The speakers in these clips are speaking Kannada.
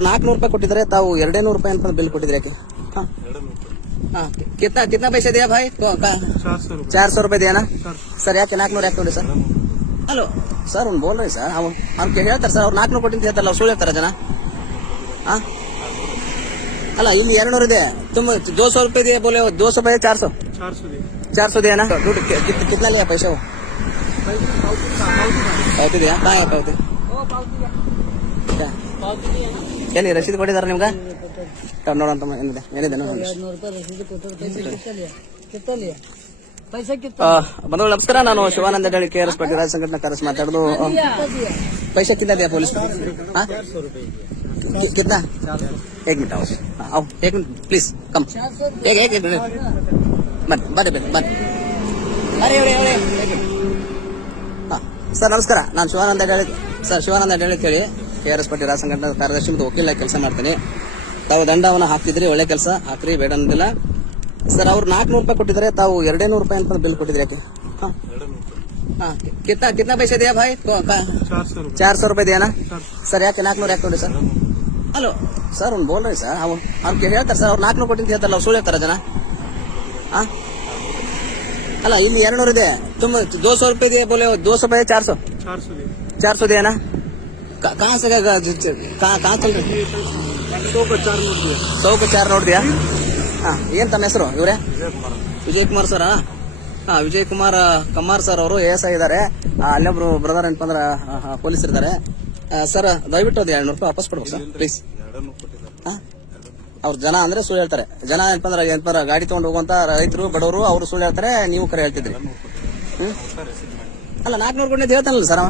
ನಾಲ್ಕುನೂರು ರೂಪಾಯಿ ಕೊಟ್ಟಿದ್ದಾರೆ ತಾವು ಎರಡೇ ನೂರು ರೂಪಾಯಿ ಅಂತ ಬಿಲ್ ಕೊಟ್ಟಿದ್ರೆ ಯಾಕೆ हाँ हाँ कितना कितना पैसे दिया भाई को- का- चार सौ रुपये चार सौ रुपए दिया ना सर ಸರ್ ಯಾಕೆ ನಾಲ್ಕುನೂರು ಯಾಕೆ ನೋಡಿ ಸರ್ ಹಲೋ ಸರ್ ಅವ್ನು ಬೋಲ್ ರೀ ಸರ್ ಅವ್ನು ಅವ್ನು ಹೇಳ್ತಾರೆ ಸರ್ ಅವ್ರು ನಾಲ್ಕುನೂರು ಕೊಟ್ಟಿಂತ ಹೇಳ್ತಾರಲ್ಲ ಅವ್ರು ಸುಳ್ಳು ಹೇಳ್ತಾರ ಜನ ಆ? ಅಲ್ಲ ಇಲ್ಲಿ ಎರಡ್ನೂರು ಇದೆ ತುಂಬ ದೋ ಸौ रुपए दिए बोले दो सौ रुपए चार सौ चार सौ दिए चार सौ दिया ना ದುಡ್ಡು कि- कित- कितना लिया पैसे वो ಪಾವತಿ ಇದೆಯಾ ಕಾ ಪಾವತಿ ಕ್ಯಾ? ಏನಿ ರಸೀದಿ ಕೊಟ್ಟಿದ್ದಾರೆ ನಿಮ್ಗೆ ತಗೊಂಡ್ ನೋಡೋಣ ಏನಿದೆ ಏನಿದೆ ನೋಡಿ ಎರಡ್ನೂರು ರೂಪಾಯಿ ರಸೀದಿ ಕೊಟ್ಟರು ಪೈಸೆ ಕಿತ್ತ ಲಿಯಾ ಕಿತ್ತ ಲಿಯಾ ಪೈಸೆ ಕಿತ್ತ ಬಂಧುಗಳು ನಮಸ್ಕಾರ ನಾನು ಶಿವಾನಂದ ಹೇಳಿ ಕೆ ಆರ್ ಎಸ್ ಪಾಟೀಲ್ ರಾಜ್ಯ ಸಂಘಟನಾ ಕಾರ್ಯ ಮಾತಾಡೋದು ಆ, पैसे कितना दिया पुलिस को हाँ? कि- कितना एक मिनट आओ हाँ, आओ एक मिनट प्लीज कम एक एक एक मिनट ಬನ್ನಿ ಬನ್ನಿ ಬನ್ನಿ ಬನ್ನಿ ಅರೆ ಅರೆ ಅರೆ ಹಾಂ ಸರ್ ನಮಸ್ಕಾರ ನಾನು ಶಿವಾನಂದ ಹೇಳಿ ಸರ್ ಶಿವಾನಂದ ಹೇಳಿ ಕೇಳಿ ಕೆ ಆರ್ ಎಸ್ ಪಾಟೀಲ್ ರಾಜ್ಯ ಸಂಘಟನಾ ಕಾರ್ಯದರ್ಶಿ ಮತ್ತು ವಕೀಲ ಕೆಲಸ ಮಾಡ್ತೇನೆ. ತಾವು ದಂಡವನ್ನು ಹಾಕ್ತಿದ್ರಿ ಒಳ್ಳೆ ಕೆಲಸ ಹಾಕ್ರಿ ಬೇಡ ಅಂದಿಲ್ಲ. ಸರ್ ಅವ್ರು ನಾಲ್ಕುನೂರು ರೂಪಾಯಿ ಕೊಟ್ಟಿದ್ರೆ ತಾವು ಎರಡೇ ನೂರು ರೂಪಾಯಿ ಅಂತ ಬಿಲ್ ಕೊಟ್ಟಿದ್ರಿ ಯಾಕೆ? ಹಾಂ. ಪೈಸೆ ಇದೆಯಾ ಭಾಯ್? ಚಾರ್ ಸಾವಿರ ರೂಪಾಯಿ ಇದೆಯಾ ಸರ್ ಯಾಕೆ ನಾಲ್ಕುನೂರು ಯಾಕೆ ನೋಡಿ ಸರ್? ಹಲೋ ಸರ್ ಒಂದು ಬೋಲ್ರಿ ಸರ್ ಅವ್ರು ಅವ್ರು ಹೇಳ್ತಾರೆ ಸರ್ ಅವ್ರು ನಾಲ್ಕುನೂರು ಕೊಟ್ಟಿಂತ ಹೇಳ್ತಾರಲ್ಲ ಅವ್ರು ಸುಳ್ಳು ಹೇಳ್ತಾರ ಜನ? ಹಾಂ? ಅಲ್ಲ ಇಲ್ಲಿ ಎರಡ್ನೂರು ಇದೆ. ತುಂಬ ದೋಸ ರೂಪಾಯಿ ಇದೆ ಬೋಲೆ? ದೋಸ ರೂಪಾಯಿ ಚಾರ್ ಸೌ ಚಾರ್ ಇದೆಯಾ? कहाँ से ग- ग- ज- कहाँ कहाँ चल रहे सौ का चार नोट दिया ಸೌ ಚಾರ್ ನೋಡಿದ್ಯಾ ಹಾ ಏನ್ ತಮ್ಮ ಹೆಸರು ಇವ್ರೆ ವಿಜಯ್ ಕುಮಾರ್ ಸರ್ ಹಾ ವಿಜಯ್ ಕುಮಾರ್ ಕಮ್ಮಾರ್ ಸರ್ ಅವರು ಎ ಎಸ್ ಐ ಇದಾರೆ ಆ, ಅಲ್ಲೊಬ್ರು ಬ್ರದರ್ ಏನಪ್ಪ ಅಂದ್ರೆ ಪೊಲೀಸ್ ಇದ್ದಾರೆ ಸರ್ ದಯವಿಟ್ಟು ಅದು ಎರಡ್ನೂರು ರೂಪಾಯಿ ವಾಪಸ್ ಕೊಡ್ಬೇಕು ಸರ್ ಪ್ಲೀಸ್ ಅವ್ರ ಜನ ಅಂದ್ರೆ ಸುಳ್ಳು ಹೇಳ್ತಾರೆ ಜನ ಏನಪ್ಪ ಅಂದ್ರೆ ಏನಪ್ಪ ಅಂದ್ರೆ ಗಾಡಿ ತಗೊಂಡು ಹೋಗುವಂತ ರೈತರು ಬಡವರು ಅವರು ಸುಳ್ಳು ಹೇಳ್ತಾರೆ ನೀವು ಕರೆ ಹೇಳ್ತಿದ್ರಿ ಹ್ಮ್ ಅಲ್ಲ ನಾಲ್ಕುನೂರು ಕೊಟ್ಟೆ ಅಂತ ಹೇಳ್ತಾನಲ್ಲ ಸರ್ ಅವ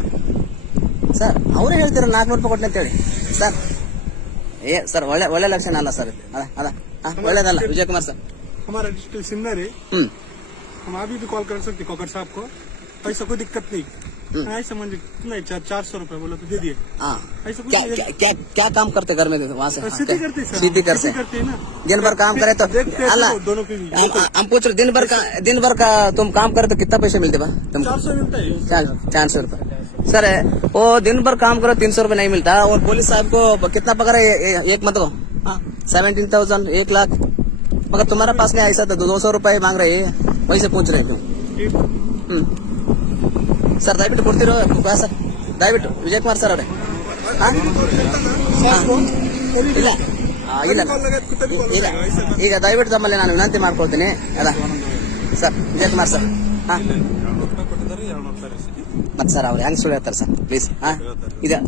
ಸರ್ ಅವರೇ ಹೇಳ್ತೀರ ನಾಲ್ಕುನೂರು ರೂಪಾಯಿ ಕೊಟ್ಟೆ ಅಂತ ಹೇಳಿ ಸರ್ ಏ ಸರ್ ಒಳ್ಳೆ ಒಳ್ಳೆ ಲಕ್ಷಣ ಅಲ್ಲ ಸರ್ ಅದ ಅದ ಹಾ, ಒಳ್ಳೇದಲ್ಲ ವಿಜಯ್ ಕುಮಾರ್ ಸರ್ हमारा डिजिटल सिन्नर है ಹ್ಮ್ हम अभी भी कॉल कर सकते कॉकर साहब को पैसा कोई दिक्कत नहीं ऐसा समझ कितना है? चार चार सौ रुपए बोला तो दे दिए हाँ ऐसा कुछ क्या नहीं क्या क्या क्या काम करते घर में वहाँ से हाँ, सिटी क्या? करते हैं सर सिटी करते सिटी करते हैं ना दिन भर काम करे तो देखते हैं अल्लाह तो दोनों की हम हम पूछ रहे दिन भर का दिन भर का तुम काम करे तो कितना पैसे मिलते बा तुम चार सौ मिलता है चार चार सौ रूपये सर वो दिन भर काम करो तीन सौ रूपये नहीं मिलता और पुलिस साहब को कितना पकड़ है ए- ए- एक मत को सेवेंटीन थाउजेंड एक लाख मगर तुम्हारे पास नहीं ऐसा था दो सौ रूपये मांग रहे हैं वही से पूछ रहे क्यों ठीक ಹ್ಮ್ ಸರ್ ದಯವಿಟ್ಟು ಕೊಡ್ತಿರೋ ಬಾ ಸರ್ ದಯವಿಟ್ಟು ವಿಜಯ್ ಕುಮಾರ್ ಸರ್ ಅವರೇ ಹಾ? ಹಾ. ಇಲ್ಲ ಆ, ಇಲ್ಲ ಈಗ ಈಗ ದಯವಿಟ್ಟು ತಮ್ಮಲ್ಲಿ ನಾನು ವಿನಂತಿ ಮಾಡ್ಕೊಳ್ತೀನಿ ಅದ ಸರ್ ವಿಜಯ್ ಕುಮಾರ್ ಸರ್ ಹಾ ಮತ್ತೆ ಸರ್ ಅವ್ರು ಹೆಂಗ್ ಸುಳ್ಳು ಹೇಳ್ತಾರೆ ಸರ್ ಪ್ಲೀಸ್ ಹಾ ಇದೆ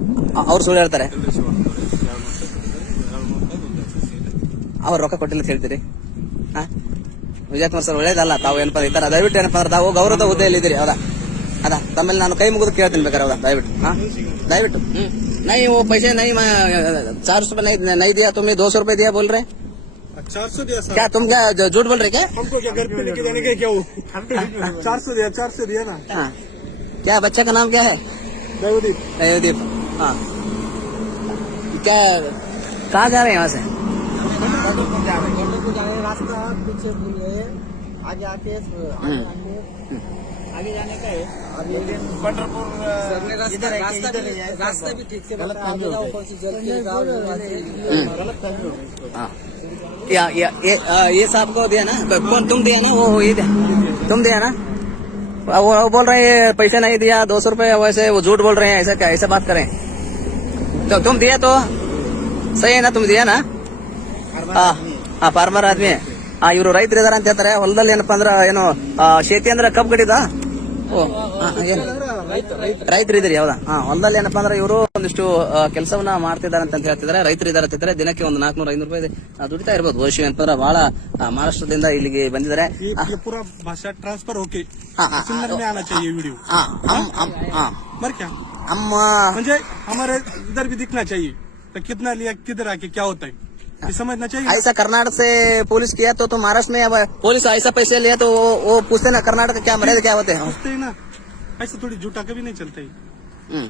ಅವ್ರು ಸುಳ್ಳು ಹೇಳ್ತಾರೆ ಅವ್ರು ರೊಕ್ಕ ಕೊಟ್ಟಿಲ್ಲ ಅಂತ ಹೇಳ್ತೀರಿ ಹಾ ವಿಜಯ್ ಕುಮಾರ್ ಸರ್ ಒಳ್ಳೇದಲ್ಲ ತಾವು ಏನಪ್ಪ ಈ ತರ ದಯವಿಟ್ಟು ಏನಪ್ಪ ಅಂದ್ರೆ ತಾವು ಗೌರವದ ಹುದ್ದೆಯಲ್ಲಿ ಇದ್ದೀರಿ ಹೌದಾ ಅದ ತಮ್ಮಲ್ಲಿ ನಾನು ಕೈ ಮುಗಿದು ಕೇಳ್ತೀನಿ ಬೇಕಾರೆ ಹೌದಾ ದಯವಿಟ್ಟು ಹಾ ದಯವಿಟ್ಟು ಹ್ಮ್ नहीं वो पैसे नहीं मैं- चार सौ रुपये नहीं नहीं दिया तुम्हें दो सौ रुपये दिया बोल रहे चार सौ दिया सर क्या तुम क्या ज- झूठ बोल रहे क्या हमको क्या घर पे लेके जाने का क्या वो चार सौ दिया चार सौ दिया ना हाँ क्या बच्चा का नाम क्या है अयोदीप हाँ क्या कहाँ जा रहे हैं यहाँ से हैं रास्ता पीछे भूल गए आगे आके आगे आगे जाने का है रास्ता भी ठीक से हाँ आ, ये साहब को दिया ना कौन तुम दिया ना वो ये दिया तुम दिया ना वो वो बोल रहे हैं पैसे नहीं दिया दो सौ रुपये वैसे वो झूठ बोल रहे हैं ऐसा क्या ऐसा बात करें तो तुम दिया तो सही है ना तुम दिया ना ಹಾ ಹಾ ಫಾರ್ಮರ್ ಆದ್ಮಿ ಹಾ ಇವರು ರೈತರು ಇದಾರ ಅಂತ ಹೇಳ್ತಾರೆ ಹೊಲದಲ್ಲಿ ಏನಪ್ಪಾ ಅಂದ್ರ ಏನು ಆ, ಶೇತಿ ಅಂದ್ರ ಕಬ್ಬು ಕಡಿದ ಓ ಹಾ, ಏನು ರೈತರು ಇದ್ರಿ ಹೌದಾ ಹಾ ಹೊಲದಲ್ಲಿ ಏನಪ್ಪಾ ಅಂದ್ರೆ ಇವರು ಒಂದಿಷ್ಟು ಕೆಲಸವನ್ನ ಮಾಡ್ತಿದ್ದಾರೆ ಅಂತ ಹೇಳ್ತಿದ್ದಾರೆ ರೈತರು ಇದಾರೆ ಅಂತ ಹೇಳ್ತಾರೆ ದಿನಕ್ಕೆ ಒಂದು ನಾಲ್ಕನೂರ ಐನೂರು ರೂಪಾಯಿ ಆ, ದುಡಿತಾ ಇರ್ಬೋದು ವರ್ಷ ಅಂತಂದ್ರೆ ಬಹಳ ಆ, ಮಹಾರಾಷ್ಟ್ರದಿಂದ ಇಲ್ಲಿಗೆ ಬಂದಿದ್ದಾರೆ ये ये पूरा भाषा ट्रांसफर होके हाँ, हाँ, सिन्नर में आना चाहिए वीडियो ಹಾ ಅಮ್ ಅಮ್ ಹಾ मर क्या ಅಮ್ಮ म्हणजे हमारे इधर भी दिखना चाहिए तो कितना लिया किधर आके क्या होता है ये समझना चाहिए ऐसा कर्नाटक से पुलिस किया तो तो महाराष्ट्र में अब पुलिस ऐसा पैसे लिया तो वो, वो पूछते ना कर्नाटक क्या मर्यादा क्या होते हैं पूछते हैं ना ऐसे थोड़ी झूठा कभी नहीं चलता है ಹ್ಮ್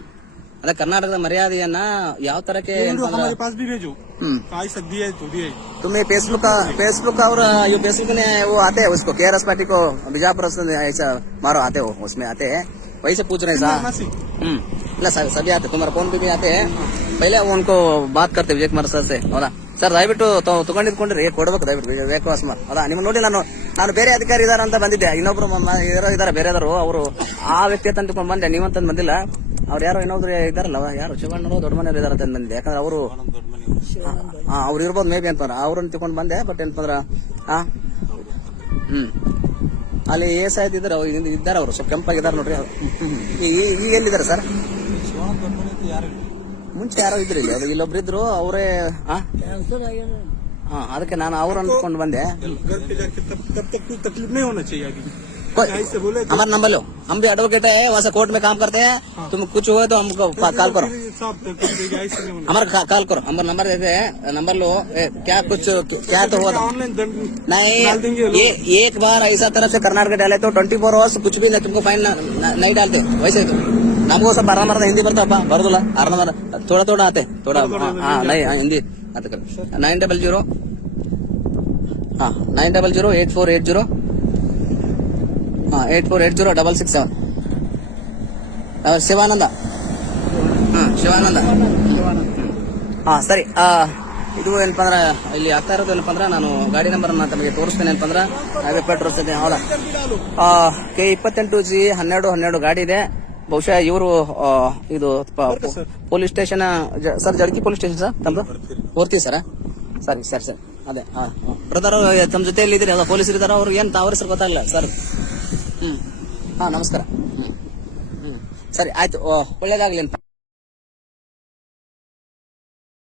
ಅದೇ ಕರ್ನಾಟಕದ ಮರ್ಯಾದೆಯನ್ನ ಯಾವ ತರಕ್ಕೆ ये वीडियो ಏನಪ್ಪಾ ಅಂದ್ರೆ- हमारे पास भी भेजो हम्म तो ऐसा दिया है तो दिया है तुम्हें फेसबुक फेसबुक और ये फेसबुक ने वो आते हैं उसको के आर एस पार्टी को बीजापुर से ऐसा मारो आते हो उसमें आते हैं वैसे पूछ रहे हैं साहब नासिक हम्म ಇಲ್ಲ ಸರ್ ಸಭೆ ಆತೆ ಕುಮಾರ ಫೋನ್ ಬಿ ಆತೆ ಪೈಲೆ ಉನ್ಕೋ ಬಾತ್ ಕರ್ತೀವಿ ವಿಜಯ್ ಕುಮಾರ್ ಸರ್ ಸೆ ಹೌದಾ ಸರ್ ದಯವಿಟ್ಟು ತಾವು ತಗೊಂಡಿದ್ಕೊಂಡ್ರಿ ಕೊಡ್ಬೇಕು ದಯವಿಟ್ಟು ವಿವೇಕ್ ಕುಮಾರ್ ಹೌದಾ ನಿಮ್ಮ ನೋಡಿ ನಾನು ನಾನು ಬೇರೆ ಅಧಿಕಾರಿ ಇದಾರ ಅಂತ ಬಂದಿದ್ದೆ ಇನ್ನೊಬ್ರು ಮ- ಇರೋ ಇದಾರೆ ಬೇರೆದಾರು ಅವರು ಆ ವ್ಯಕ್ತಿ ತಂದುಕೊಂಡು ಬಂದೆ ನೀವಂತಂದು ಬಂದಿಲ್ಲ ಅವ್ರು ಯಾರೋ ಇನ್ನೊಬ್ರು ಇದಾರಲ್ಲ ಯಾರು ಶಿವಣ್ಣರು ದೊಡ್ಡ ಮನೆಯವರು ಇದಾರೆ ಅಂತ ಬಂದಿದ್ದೆ ಯಾಕಂದ್ರೆ ಅವರು ಹಾ ಅವ್ರು ಇರ್ಬೋದು ಮೇ ಬಿ ಅಂತ ಅವ್ರನ್ನ ತಿಳ್ಕೊಂಡು ಬಂದೆ ಬಟ್ ಏನಂತಂದ್ರ ಹಾ ಹ್ಮ್. ಅಲ್ಲಿ ಏಸ್ ಇದ್ದಾರೆ ಅವ್ರು ಹಿಂದೆ ಇದ್ದಾರೆ ಅವರು ಸ್ವಲ್ಪ ಕೆಂಪಾಗಿದ್ದಾರೆ ನೋಡ್ರಿ ಅವ್ರು. ಈ- ಈ- ಈಗ ಎಲ್ಲಿದ್ದಾರೆ ಸರ್? ಮುಂಚೆ ಯಾರೋ ಇದ್ರಿ ಇಲ್ಲಿ ಇಲ್ಲೊಬ್ರು ಇದ್ರು ಅವರೇ ಹಾ ಹಾ ಅದಕ್ಕೆ ನಾನು ಅವ್ರು ಅಂದ್ಕೊಂಡು ಬಂದೆ. हमारा नंबर लो। हम भी एडवोकेट है वहाँ से कोर्ट में काम करते हैं। हाँ। तुम कुछ हुए तो हमको कॉल करो। हमारा कॉल करो। हमारा नंबर देते हैं। नंबर लो। ए, क्या कुछ क्या तो हुआ नहीं ये एक बार ऐसा तरफ़ से कर्नाटक डाले तो ट्वेंटी फोर आवर्स कुछ भी तुमको फाइन नहीं डालते। वैसे तो। हमको सब बारह मारता हिंदी भरता दूला। थोड़ा थोड़ा आते थोड़ा हाँ, नहीं हाँ, हिंदी आते नाइन डबल ज़ीरो हाँ nine double zero eight four eight zero ಹಾ eight four eight zero double six seven Shivanand. ಹಾ ಶಿವಾನಂದ. ಹಾ, ಸರಿ. ಇದು ಏನಪ್ಪ ಅಂದ್ರೆ ಇಲ್ಲಿ ಆಗ್ತಾ ಇರೋದು ಏನಪ್ಪ ಅಂದ್ರೆ ನಾನು ಗಾಡಿ ನಂಬರ್ ತಮಗೆ ತೋರಿಸ್ತೇನೆ ಏನಪ್ಪ ಅದೇ ಪೆಟ್ರೋಲ್ ಸ್ಟೇಷನ್ ಹೌದಾ? ಕೆ ಇಪ್ಪತ್ತೆಂಟು ಜಿ ಹನ್ನೆರಡು ಹನ್ನೆರಡು ಗಾಡಿ ಇದೆ. ಬಹುಶಃ ಇವರು ಇದು police station sir Jadki police station sir ತಮ್ಮದು ಹೋಗ್ತೀವಿ ಸರ್? ಸರಿ ಸರಿ ಸರಿ. ಅದೇ ಹಾಂ ಬ್ರದರ್ ತಮ್ಮ ಜೊತೆಯಲ್ಲಿ ಇದ್ದೀರಿ ಅಲ್ಲ ಪೊಲೀಸ್ ಇದಾರೆ ಅವ್ರು ಏನು ಅವ್ರ ಹೆಸರು ಗೊತ್ತಾಗಲ್ಲ ಸರ್? ಹ್ಮ್. ಹಾ ನಮಸ್ಕಾರ. ಹ್ಮ್. ಹ್ಮ್. ಸರಿ ಆಯ್ತು. ಒಳ್ಳೇದಾಗಲಿ